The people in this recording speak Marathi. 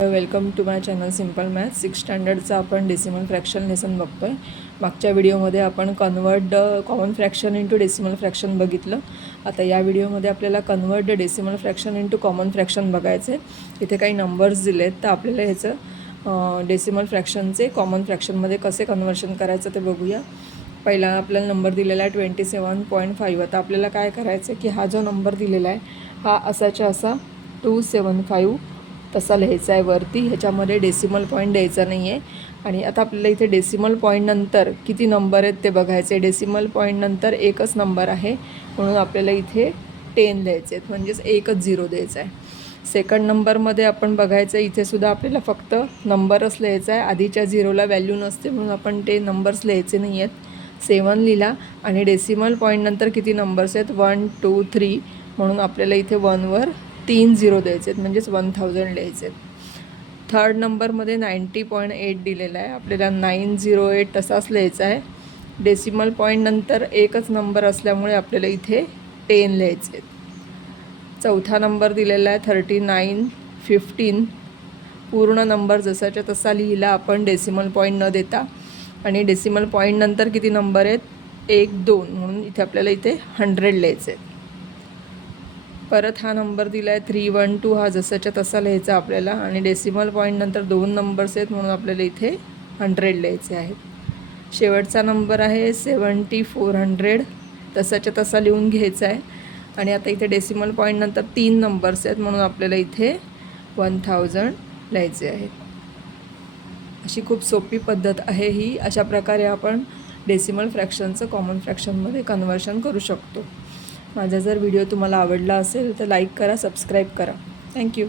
Welcome to my channel simple math. 6th स्टँडर्डचा आपण डेसिमल फ्रॅक्शन लेसन बघतो आहे. मागच्या व्हिडिओमध्ये आपण convert common fraction into decimal fraction बघितलं. आता या व्हिडिओमध्ये आपल्याला convert decimal fraction into common fraction बघायचं आहे. इथे काही नंबर्स दिले आहेत, तर आपल्याला ह्याचं डेसिमल फ्रॅक्शनचे कॉमन फ्रॅक्शनमध्ये कसे कन्वर्शन करायचं ते बघूया. पहिला आपल्याला नंबर दिलेला आहे 27.5. आता आपल्याला काय करायचं आहे की हा जो नंबर दिलेला आहे हा असाच्या असा 275 तसा लिहायचा आहे वरती. ह्याच्यामध्ये डेसिमल पॉईंट द्यायचा नाही आहे. आणि आता आपल्याला इथे डेसिमल पॉईंटनंतर किती नंबर आहेत ते बघायचे. डेसिमल पॉईंटनंतर एकच नंबर आहे म्हणून आपल्याला इथे 10 द्यायचे आहेत, म्हणजेच एकच 0 द्यायचा आहे. सेकंड नंबरमध्ये आपण बघायचं आहे, इथेसुद्धा आपल्याला फक्त नंबरच लिहायचा आहे. आधीच्या 0ला व्हॅल्यू नसते म्हणून आपण ते नंबर्स लिहायचे नाही आहेत. 7 लिहिला आणि डेसिमल पॉईंटनंतर किती नंबर्स आहेत 1 2 3 म्हणून आपल्याला इथे 1वर 3 0 द्यायचे आहेत, म्हणजेच 1000 लिहायचे आहेत. थर्ड नंबरमध्ये 90.8 दिलेला आहे, आपल्याला 908 तसाच लिहायचा आहे. डेसिमल पॉईंटनंतर एकच नंबर असल्यामुळे आपल्याला इथे 10 लिहायचे आहेत. चौथा नंबर दिलेला आहे 3915. पूर्ण नंबर जसाच्या तसा लिहिला आपण डेसिमल पॉईंट न देता. आणि डेसिमल पॉईंटनंतर किती नंबर आहेत 1 2 म्हणून इथे आपल्याला इथे 100 लिहायचे आहेत. परत हा नंबर दिला आहे 312, हा जसाच्या तसा लिहायचा आपल्याला. आणि डेसिमल पॉईंटनंतर 2 नंबर्स आहेत म्हणून आपल्याला इथे 100 लिहायचे आहेत. शेवटचा नंबर आहे 7400, तसाच्या तसा लिहून घ्यायचा आहे. आणि आता इथे डेसिमल पॉईंटनंतर 3 नंबर्स आहेत म्हणून आपल्याला इथे 1000 लिहायचे आहेत. अशी खूप सोपी पद्धत आहे ही. अशा प्रकारे आपण डेसिमल फ्रॅक्शनचं कॉमन फ्रॅक्शनमध्ये कन्वर्शन करू शकतो. माझा जर व्हिडिओ तुम्हाला आवडला असेल तर लाईक करा, सबस्क्राईब करा. थँक्यू.